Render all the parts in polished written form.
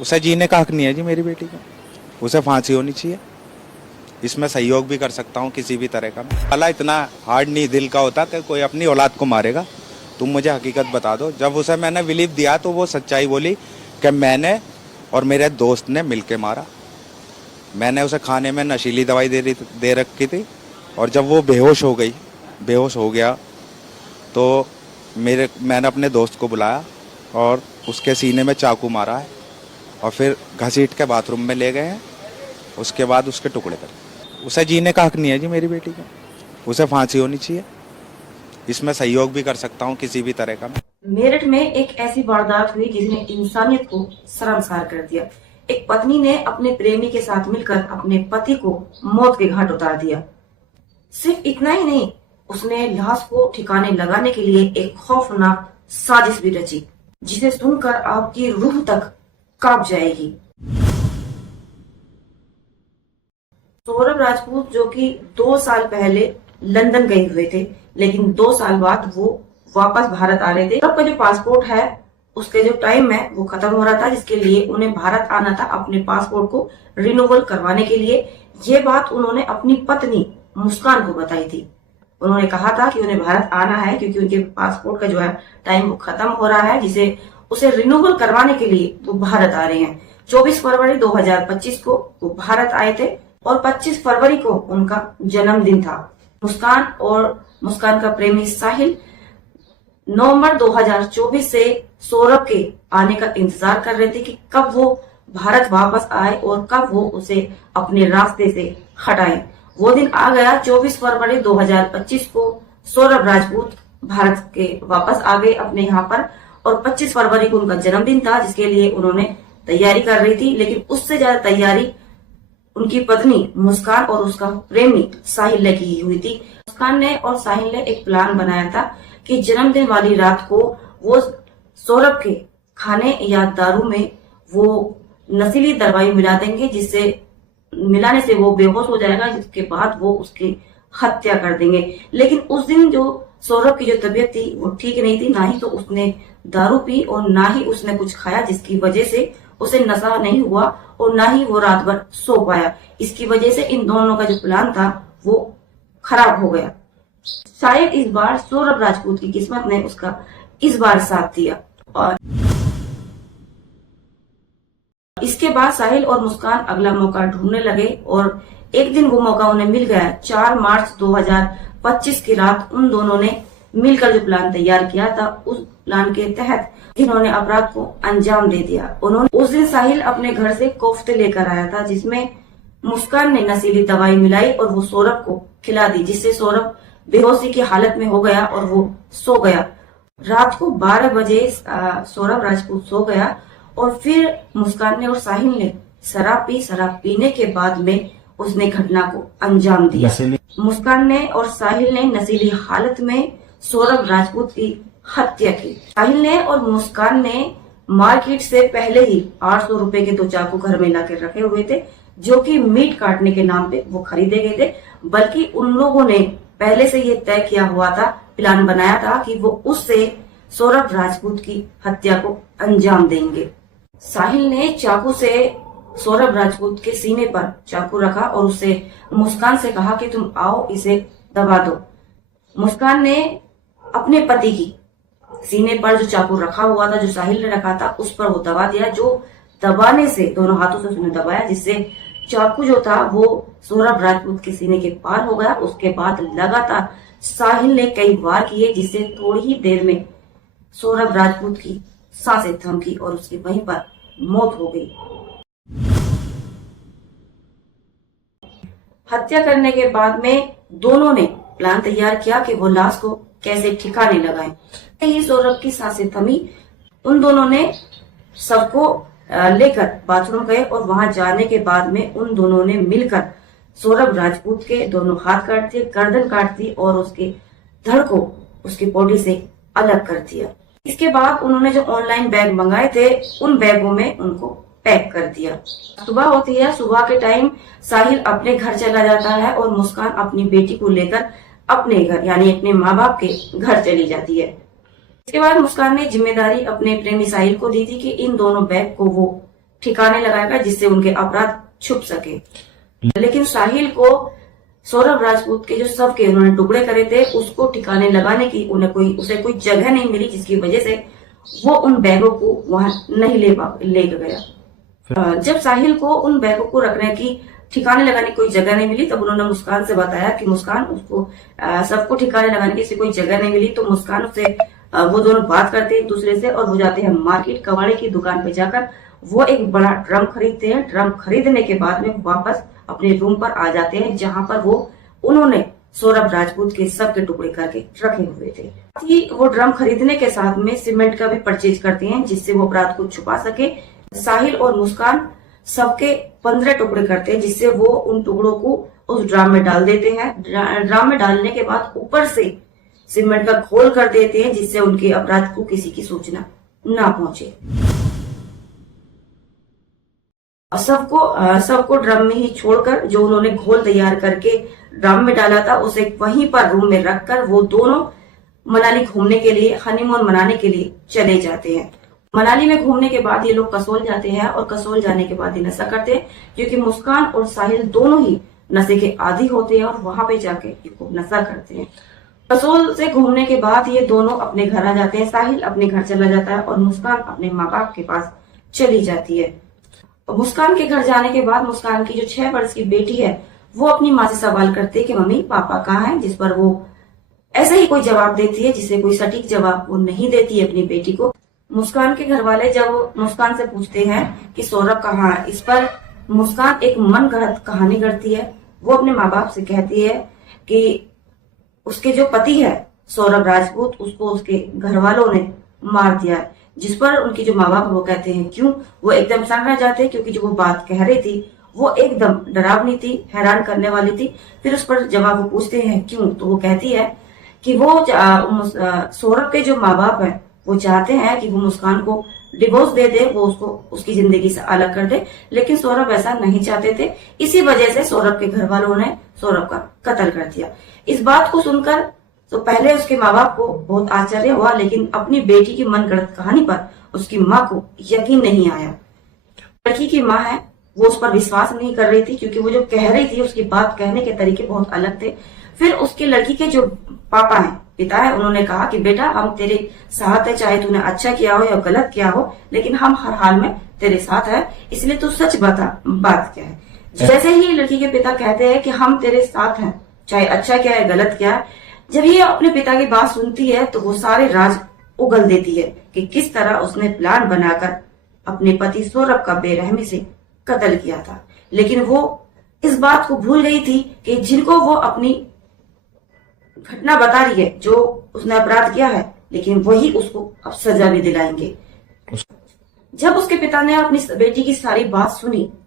उसे जीने का हक नहीं है जी मेरी बेटी का। उसे फांसी होनी चाहिए। इसमें सहयोग भी कर सकता हूँ किसी भी तरह का। भला इतना हार्ड नहीं दिल का होता कि कोई अपनी औलाद को मारेगा। तुम मुझे हकीकत बता दो। जब उसे मैंने बिलीव दिया तो वो सच्चाई बोली कि मैंने और मेरे दोस्त ने मिलके मारा। मैंने उसे खाने में नशीली दवाई दे रखी थी और जब वो बेहोश हो गया तो मैंने अपने दोस्त को बुलाया और उसके सीने में चाकू मारा है और फिर घसीट के बाथरूम में ले गए हैं। उसके बाद उसके टुकड़े कर। उसे जीने का हक नहीं है जी मेरी बेटी का। उसे फांसी होनी चाहिए। इसमें सहयोग भी कर सकता हूँ किसी भी तरह का। मेरठ में एक ऐसी वारदात हुई जिसने इंसानियत को शर्मसार कर दिया। एक पत्नी ने अपने प्रेमी के साथ मिलकर अपने पति को मौत के घाट उतार दिया। सिर्फ इतना ही नहीं, उसने लाश को ठिकाने लगाने के लिए एक खौफनाक साजिश भी रची, जिसे सुनकर आपकी रूह तक कांप जाएगी। सौरभ राजपूत जो कि 2 साल पहले लंदन गए हुए थे, लेकिन 2 साल बाद वो वापस भारत आ रहे थे। सौरभ का जो पासपोर्ट है उसके जो टाइम है वो खत्म हो रहा था, जिसके लिए उन्हें भारत आना था अपने पासपोर्ट को रिन्यूअल करवाने के लिए। ये बात उन्होंने अपनी पत्नी मुस्कान को बताई थी। उन्होंने कहा था कि उन्हें भारत आना है क्योंकि उनके पासपोर्ट का जो है टाइम वो खत्म हो रहा है, जिसे उसे रिन्यूअल करवाने के लिए वो भारत आ रहे हैं। 24 फरवरी 2025 को वो भारत आए थे और 25 फरवरी को उनका जन्मदिन था। मुस्कान और मुस्कान का प्रेमी साहिल नवंबर 2024 से सौरभ के आने का इंतजार कर रहे थे कि कब वो भारत वापस आए और कब वो उसे अपने रास्ते से हटाए। वो दिन आ गया। 24 फरवरी 2025 को सौरभ राजपूत भारत के वापस आ गए अपने यहाँ पर और 25 फरवरी को उनका जन्मदिन था, जिसके लिए उन्होंने तैयारी कर रही थी। लेकिन उससे ज्यादा तैयारी उनकी पत्नी मुस्कान और उसका प्रेमी साहिल ने की हुई थी। मुस्कान ने और साहिल ने एक प्लान बनाया था कि जन्मदिन वाली रात को वो सौरभ के खाने या दारू में वो नशीली दवाई मिला देंगे, जिससे मिलाने से वो बेहोश हो जाएगा, जिसके बाद वो उसकी हत्या कर देंगे। लेकिन उस दिन जो सौरभ की जो तबीयत थी वो ठीक नहीं थी, ना ही तो उसने दारू पी और ना ही उसने कुछ खाया, जिसकी वजह से उसे नशा नहीं हुआ और ना ही वो रात भर सो पाया। इसकी वजह से इन दोनों का जो प्लान था वो खराब हो गया। शायद इस बार सौरभ राजपूत की किस्मत ने उसका इस बार साथ दिया और इसके बाद साहिल और मुस्कान अगला मौका ढूंढने लगे और एक दिन वो मौका उन्हें मिल गया। 4 मार्च 2025 की रात उन दोनों ने मिलकर जो प्लान तैयार किया था, उस प्लान के तहत इन्होंने अपराध को अंजाम दे दिया। उन्होंने उस दिन साहिल अपने घर से कोफ्ते लेकर आया था, जिसमें मुस्कान ने नशीली दवाई मिलाई और वो सौरभ को खिला दी, जिससे सौरभ बेहोशी की हालत में हो गया और वो सो गया। रात को 12 बजे सौरभ राजपूत सो गया और फिर मुस्कान ने और साहिल ने शराब पीने के बाद में उसने घटना को अंजाम दिया। मुस्कान ने और साहिल ने नशीली हालत में सौरभ राजपूत की हत्या की। साहिल ने और मुस्कान ने मार्केट से पहले ही 800 रुपए के 2 चाकू घर में लाकर रखे हुए थे, जो कि मीट काटने के नाम पे वो खरीदे गए थे। बल्कि उन लोगों ने पहले से ये तय किया हुआ था, प्लान बनाया था कि वो उससे सौरभ राजपूत की हत्या को अंजाम देंगे। साहिल ने चाकू से सौरभ राजपूत के सीने पर चाकू रखा और उससे मुस्कान से कहा कि तुम आओ इसे दबा दो। मुस्कान ने अपने पति की सीने पर जो चाकू रखा हुआ था, जो साहिल ने रखा था, उस पर वो दबा दिया। जो दबाने से दोनों हाथों से उसने दबाया, जिससे चाकू जो था वो सौरभ राजपूत के सीने के पार हो गया। उसके बाद लगातार साहिल ने कई वार किए, जिससे थोड़ी ही देर में सौरभ राजपूत की सांसें थमकी और उसकी वहीं पर मौत हो गई। हत्या करने के बाद में दोनों ने प्लान तैयार किया कि वो लाश को कैसे ठिकाने लगाएं। ही सौरभ की सांसें थमी। उन दोनों ने सबको लेकर बाथरूम गए और वहां जाने के बाद में उन दोनों ने मिलकर सौरभ राजपूत के दोनों हाथ काट दिए, गर्दन काट दी और उसके धड़ को उसकी बॉडी से अलग कर दिया। इसके बाद उन्होंने जो ऑनलाइन बैग मंगाए थे, उन बैगों में उनको पैक कर दिया। सुबह होती है। सुबह के टाइम साहिल अपने घर चला जाता है और मुस्कान अपनी बेटी को लेकर अपने घर यानी अपने माँ बाप के घर चली जाती है। इसके बाद मुस्कान ने जिम्मेदारी अपने प्रेमी साहिल को दी थी कि इन दोनों बैग को वो ठिकाने लगाएगा जिससे उनके अपराध छुप सके। लेकिन साहिल को सौरभ राजपूत के जो शव के उन्होंने टुकड़े करे थे उसको ठिकाने लगाने की उसे कोई जगह नहीं मिली, जिसकी वजह से वो उन बैगों को वहां नहीं ले गया। जब साहिल को उन बैगों को रखने की ठिकाने लगाने की कोई जगह नहीं मिली, तब उन्होंने मुस्कान से बताया कि मुस्कान, उसको सबको ठिकाने लगाने की कोई जगह नहीं मिली। तो मुस्कान उससे वो दोनों बात करते हैं एक दूसरे से और वो जाते हैं मार्केट, कबाड़ी की दुकान पे जाकर वो एक बड़ा ड्रम खरीदते हैं। ड्रम खरीदने के बाद में वापस अपने रूम पर आ जाते हैं, जहां पर उन्होंने सौरभ राजपूत के सब के टुकड़े करके रखे हुए थे। वो ड्रम खरीदने के साथ में सीमेंट का भी परचेज करते हैं, जिससे वो अपराध को छुपा सके। साहिल और मुस्कान सबके 15 टुकड़े करते हैं, जिससे वो उन टुकड़ों को उस ड्रम में डाल देते हैं। ड्रम में डालने के बाद ऊपर से सीमेंट का घोल कर देते हैं, जिससे उनके अपराध को किसी की सूचना ना पहुंचे। सबको ड्रम में ही छोड़कर जो उन्होंने घोल तैयार करके ड्रम में डाला था उसे वहीं पर रूम में रखकर वो दोनों मनाली घूमने के लिए, हनीमून मनाने के लिए चले जाते हैं। मनाली में घूमने के बाद ये लोग कसोल जाते हैं और कसोल जाने के बाद ये नशा करते हैं, क्योंकि मुस्कान और साहिल दोनों ही नशे के आदी होते हैं और वहां पे जाके नशा करते हैं। कसोल से घूमने के बाद ये दोनों अपने घर आ जाते हैं। साहिल अपने घर चला जाता है और मुस्कान अपने माँ बाप के पास चली जाती है। मुस्कान के घर जाने के बाद मुस्कान की जो 6 वर्ष की बेटी है वो अपनी माँ से सवाल करती है कि मम्मी पापा कहाँ हैं, जिस पर वो ऐसे ही कोई जवाब देती है जिसे कोई सटीक जवाब वो नहीं देती है अपनी बेटी को। मुस्कान के घर वाले जब मुस्कान से पूछते हैं कि सौरभ कहाँ है, इस पर मुस्कान एक मन गढ़ंत कहानी करती है। वो अपने माँ बाप से कहती है कि उसके जो पति है सौरभ राजपूत, उसको उसके घर वालों ने मार दिया है। जिस पर उनकी जो माँ बाप वो कहते हैं क्यों, वो एकदम सड़ रह जाते हैं, क्योंकि जो वो बात कह रही थी वो एकदम डरावनी थी, हैरान करने वाली थी। फिर उस पर जवाब वो पूछते हैं क्यों, तो वो कहती है कि वो सौरभ के जो माँ बाप है वो चाहते हैं कि वो मुस्कान को डिवोर्स दे दे, वो उसको उसकी जिंदगी से अलग कर दे, लेकिन सौरभ ऐसा नहीं चाहते थे। इसी वजह से सौरभ के घर वालों ने सौरभ का कत्ल कर दिया। इस बात को सुनकर तो पहले उसके माँ बाप को बहुत आश्चर्य हुआ, लेकिन अपनी बेटी की मनगढ़ंत कहानी पर उसकी माँ को यकीन नहीं आया। लड़की की माँ है वो उस पर विश्वास नहीं कर रही थी, क्योंकि वो जो कह रही थी उसकी बात कहने के तरीके बहुत अलग थे। फिर उसके लड़की के जो पापा हैं, पिता है, उन्होंने कहा कि बेटा हम तेरे साथ है, चाहे तूने अच्छा किया हो या गलत किया हो, लेकिन हम हर हाल में तेरे साथ है, इसलिए तू सच बता बात क्या है। जैसे ही लड़की के पिता कहते हैं कि हम तेरे साथ हैं, चाहे अच्छा क्या है गलत क्या है, जब ये अपने पिता की बात सुनती है तो वो सारे राज उगल देती है कि किस तरह उसने प्लान बनाकर अपने पति सौरभ का बेरहमी से कत्ल किया था। लेकिन वो इस बात को भूल गई थी कि जिनको वो अपनी घटना बता रही है, जो उसने अपराध किया है, लेकिन वही उसको अब सजा भी दिलाएंगे। जब उसके पिता ने अपनी बेटी की सारी बात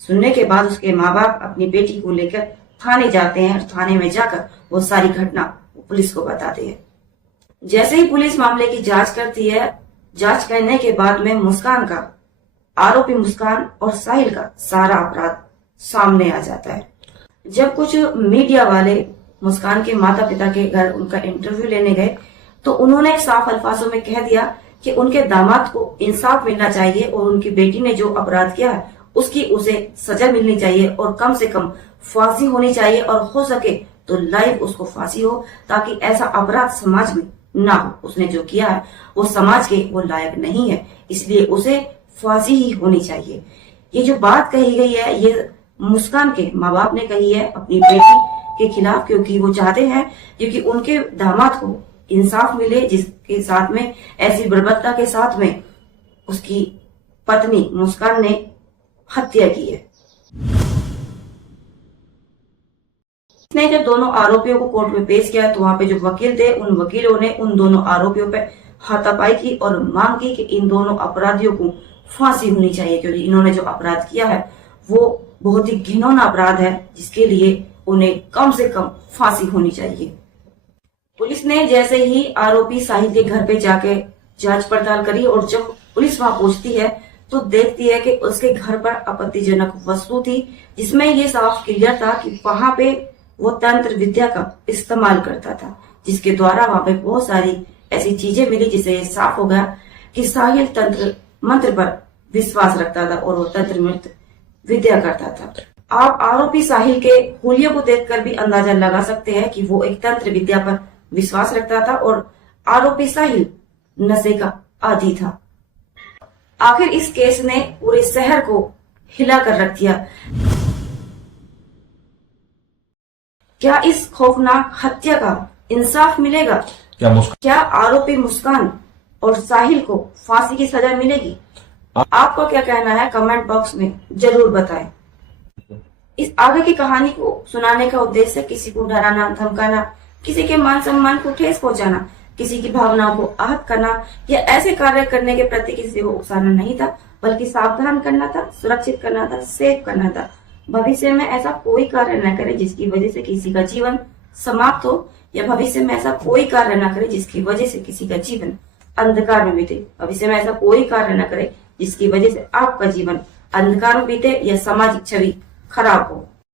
सुनने के बाद उसके माँ बाप अपनी बेटी को लेकर थाने जाते हैं और थाने में जाकर वो सारी घटना पुलिस को बताते हैं। जैसे ही पुलिस मामले की जांच करती है, जांच करने के बाद में मुस्कान का, आरोपी मुस्कान और साहिल का सारा अपराध सामने आ जाता है। जब कुछ मीडिया वाले मुस्कान के माता पिता के घर उनका इंटरव्यू लेने गए तो उन्होंने साफ अल्फाजों में कह दिया कि उनके दामाद को इंसाफ मिलना चाहिए और उनकी बेटी ने जो अपराध किया है उसकी उसे सजा मिलनी चाहिए और कम से कम फांसी होनी चाहिए, और हो सके तो लाइव उसको फांसी हो, ताकि ऐसा अपराध समाज में ना हो। उसने जो किया है वो समाज के वो लायक नहीं है, इसलिए उसे फांसी ही होनी चाहिए। ये जो बात कही गई है ये मुस्कान के माँ बाप ने कही है अपनी बेटी के खिलाफ, क्योंकि वो चाहते हैं क्योंकि उनके दामाद को इंसाफ मिले, जिसके साथ में ऐसी बर्बरता के साथ में उसकी पत्नी मुस्कान ने हत्या की है। इसने जब दोनों आरोपियों को कोर्ट में पेश किया तो वहां पे जो वकील थे उन वकीलों ने उन दोनों आरोपियों पे हाथापाई की और मांग की कि इन दोनों अपराधियों को फांसी होनी चाहिए, क्योंकि इन्होंने जो अपराध किया है वो बहुत ही घिनौना अपराध है, जिसके लिए उन्हें कम से कम फांसी होनी चाहिए। पुलिस ने जैसे ही आरोपी साहिल के घर पे जाके जांच पड़ताल करी और जब पुलिस वहां पहुंचती है तो देखती है कि उसके घर पर आपत्तिजनक वस्तु थी, जिसमें ये साफ क्लियर था कि वहां पे वो तंत्र विद्या का इस्तेमाल करता था, जिसके द्वारा वहां पे बहुत सारी ऐसी चीजें मिली जिससे ये साफ हो गया कि साहिल तंत्र मंत्र पर विश्वास रखता था और वो तंत्र मंत्र विद्या करता था। आप आरोपी साहिल के हुलिये को देखकर भी अंदाजा लगा सकते हैं कि वो एक तंत्र विद्या पर विश्वास रखता था और आरोपी साहिल नशे का आदी था। आखिर इस केस ने पूरे शहर को हिला कर रख दिया। क्या इस खौफनाक हत्या का इंसाफ मिलेगा? क्या आरोपी मुस्कान और साहिल को फांसी की सजा मिलेगी? आपका क्या कहना है कमेंट बॉक्स में जरूर बताएं। इस आगे की कहानी को सुनाने का उद्देश्य किसी को डराना, धमकाना, किसी के मान सम्मान को ठेस पहुंचाना, किसी की भावनाओं को आहत करना या ऐसे कार्य करने के प्रति किसी को उकसाना नहीं था, बल्कि सावधान करना था, सुरक्षित करना था, सेफ करना था। भविष्य में ऐसा कोई कार्य न करे जिसकी वजह से किसी का जीवन समाप्त हो, या भविष्य में ऐसा कोई कार्य न करे जिसकी वजह से किसी का जीवन अंधकार में बीते। भविष्य में ऐसा कोई कार्य न करे जिसकी वजह से आपका जीवन अंधकार में बीते या सामाजिक छवि खराब हो।